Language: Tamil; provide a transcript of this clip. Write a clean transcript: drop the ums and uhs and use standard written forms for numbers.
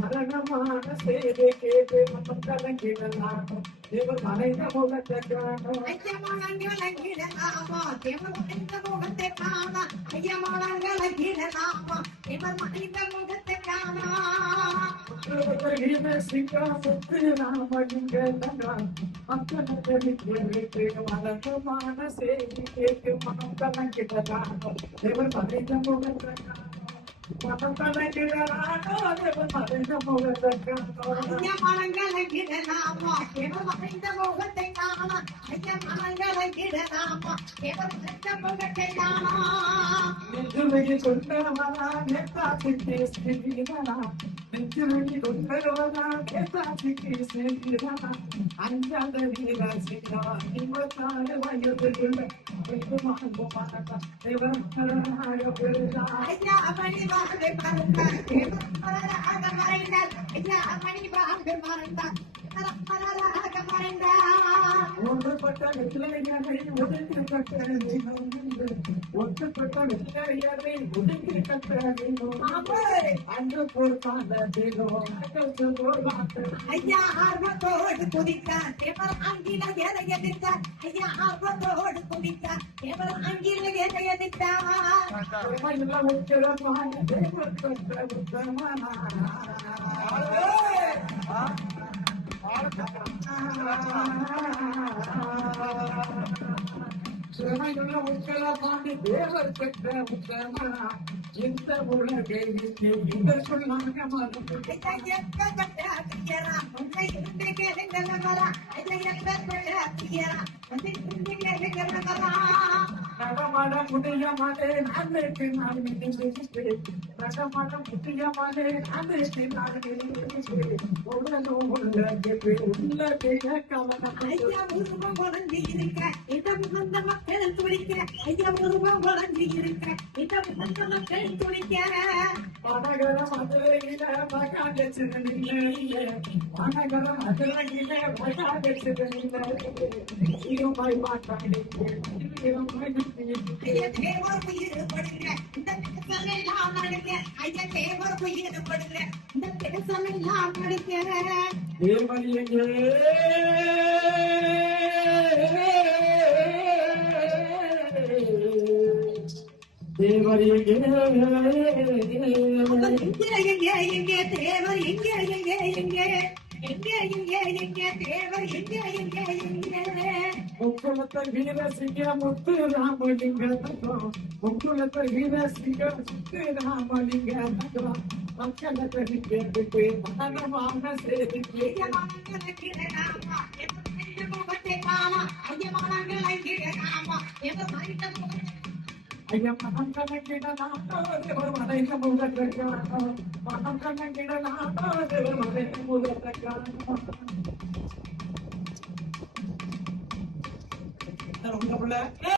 மரணமான செய்தி கேட்டு மனம் கலங்கிடலாம் தேவர் மறைந்த முகத்தை காணும் ஐயமானங்கிடலாமா தேவர் மறைந்த முகத்தை காணா ஐயமானங்கிடலாமா தேவர் மறைந்த முகத்தை காணா மரணமான செய்தி கேட்டு மனம் கலங்கிடலாம் தேவர் மறைந்த முகத்தை காணும் ஐயமானங்கிடலாமா தேவர் மறைந்த முகத்தை காணா ஐயமானங்கிடலாமா தேவர் மறைந்த முகத்தை காணா நெஞ்சுருகி கொண்டவனா நேதாஜிக்கு செய்கிறானா நெஞ்சுருகி கொண்டவனா நேதாஜிக்கு செய்கிறானா அஞ்சாத வீராசினா 26 வயதுக்குள்ள ஐயா மணி வாழ்ந்து மறந்தார் தேவர் மலராக மறைந்தார் ஐயா மணி வாழ்ந்து மறந்தார் மலராக மறைந்தார் ஒன்றுபட்ட வெற்றிலையரை ஒதுக்கி கட்ட ஒட்டுப்பட்ட வெற்றிலையரை ஒதுக்கி கட்ட அன்று பொறுப்பான ஐயா ஆர்வத்தோடு குதித்தார் தேவர் ஆங்கிலேயரை எதிர்த்தார் ஐயா ஆர்வத்தோடு குதித்தார் தேவர் ஆங்கிலேயரை எதிர்த்தார் பாண்டி தேவர் பெற்ற உத்தமனா இந்த உலகை இந்த சொல்லாங்க நடமாட முடியாமலே நாளைக்கு நான் நடமாட முடியாமலே நாளைக்கு நான் உடலும் உள்ள கவனம் ஐயா உருவம் வளர்ந்து இருக்க இடம் வந்த மக்கள் துடிக்க ஐயா உருவம் வளர்ந்து இருக்க இடம் வந்த மக்கள் துடிக்க வனகர மதுரையில மகாக சிறுநிலை வனகர மதுரையில மகாக சிறுநிலை இருமாய் மாட்டாடி ஐயா தேவர் உயிர் படுங்க இந்த பேசலாம் நடக்க ஐயா தேவர் உயிர் படுங்க இந்த பேசலாம் நடக்க தேவர் எங்கே எங்கே தேவர் எங்கே தேவர் எங்கே முக்குளத்தை வீரசிங்க முத்து ராமலிங்க முக்குளத்தை வீரசிங்க முத்து ராமலிங்க மக்களத்தை கேட்டு மனமான செய்தி ஐயா மனம் கணக்கிட நாட்டவர் மறைந்த முகத்தை மனம் கணக்கிட நாட்டவர் மறைந்த முகத்தை